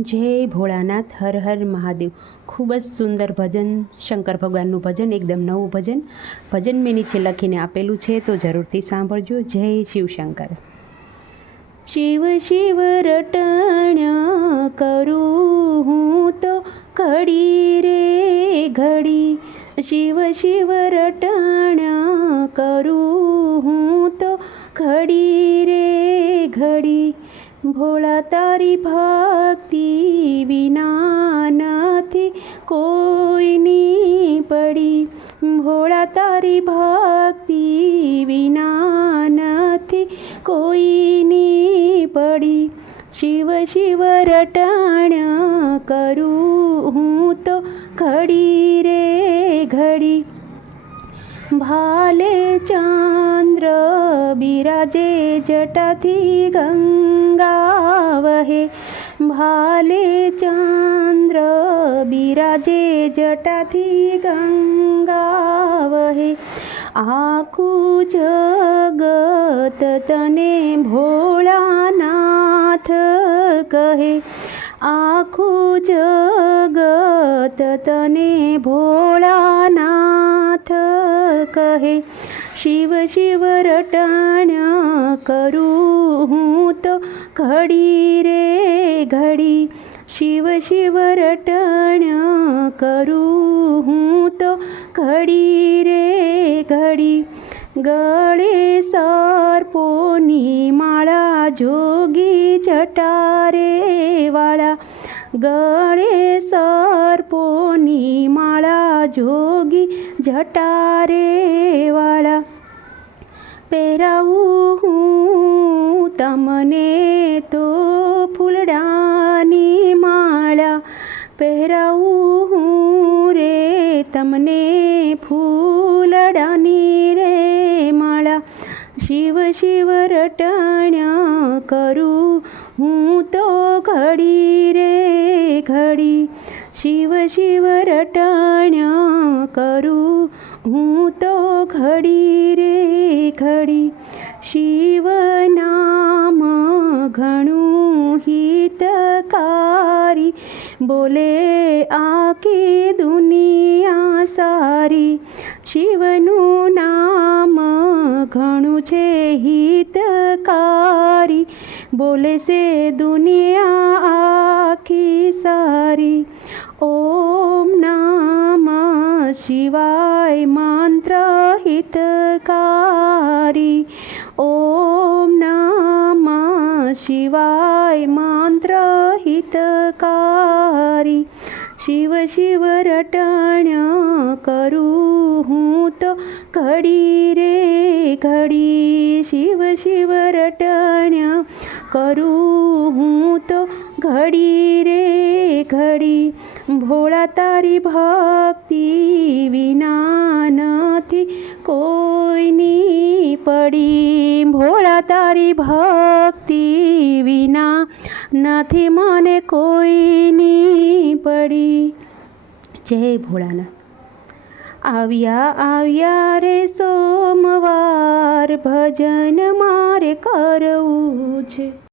જય ભોળાનાથ, હર હર મહાદેવ. ખૂબ જ સુંદર ભજન, શંકર ભગવાનનું ભજન, એકદમ નવું ભજન. ભજન મેં નીચે લખીને આપેલું છે, તો જરૂરથી સાંભળજો. જય શિવશંકર. શિવ શિવ રટણ કરું હું તો ઘડી રે ઘડી. શિવ શિવ રટણ કરું હું તો ઘડી રે ઘડી, ભોળા તારી ભક્તિ વિના કોઈની પડી. ભોળા તારી ભક્તિ વિના કોઈની પડી. શિવ શિવ રટણ કરું હું તો ઘડી રે ઘડી. ભાલે ચંદ્ર બિરાજે જટાથી ગંગા વહે ભાલે ચંદ્ર બિરાજે જટાથી ગંગા વહે આખું જગત તને ભોળાનાથ કહે આખું જગત તને ભોળાનાથ કહે શિવ શિવ રટણ કરું હું તો ઘડી રે ઘડી. શિવ શિવ રટણ કરું હું તો ઘડી રે ઘડી. ગળે સર્પોની માળા જોગી જટારે વાળા ગળે સર્પોની માળા જોગી જટારે વાળા પહેરાવું હું તમને તો ફૂલડાની માળા પહેરાવું હું રે તમને ફૂલડાની રે માળા શિવ શિવ રટણ કરું હું તો ઘડી રે ઘડી શિવ શિવ રટણ ઘડી રે ઘડી શિવ નામ ઘણું હિતકારી બોલે આખી દુનિયા સારી શિવનું નામ ઘણું છે હિતકારી બોલે છે દુનિયા આખી સારી ઓમ નામ શિવાય ઓમ નામ શિવાય મંત્ર હિતકારી શિવ શિવ રટણ કરું હું તો ઘડી રે ઘડી. શિવ શિવ રટણ કરું હું તો ઘડી રે ઘડી. ભોળા તારી ભક્તિ વિના નથી કોઈની પડી ભોળા તારી ભક્તિ વિના નથી મને કોઈની પડી. જય ભોળાના આવ્યા આવ્યા રે સોમવાર, ભજન મારે કરવું છે.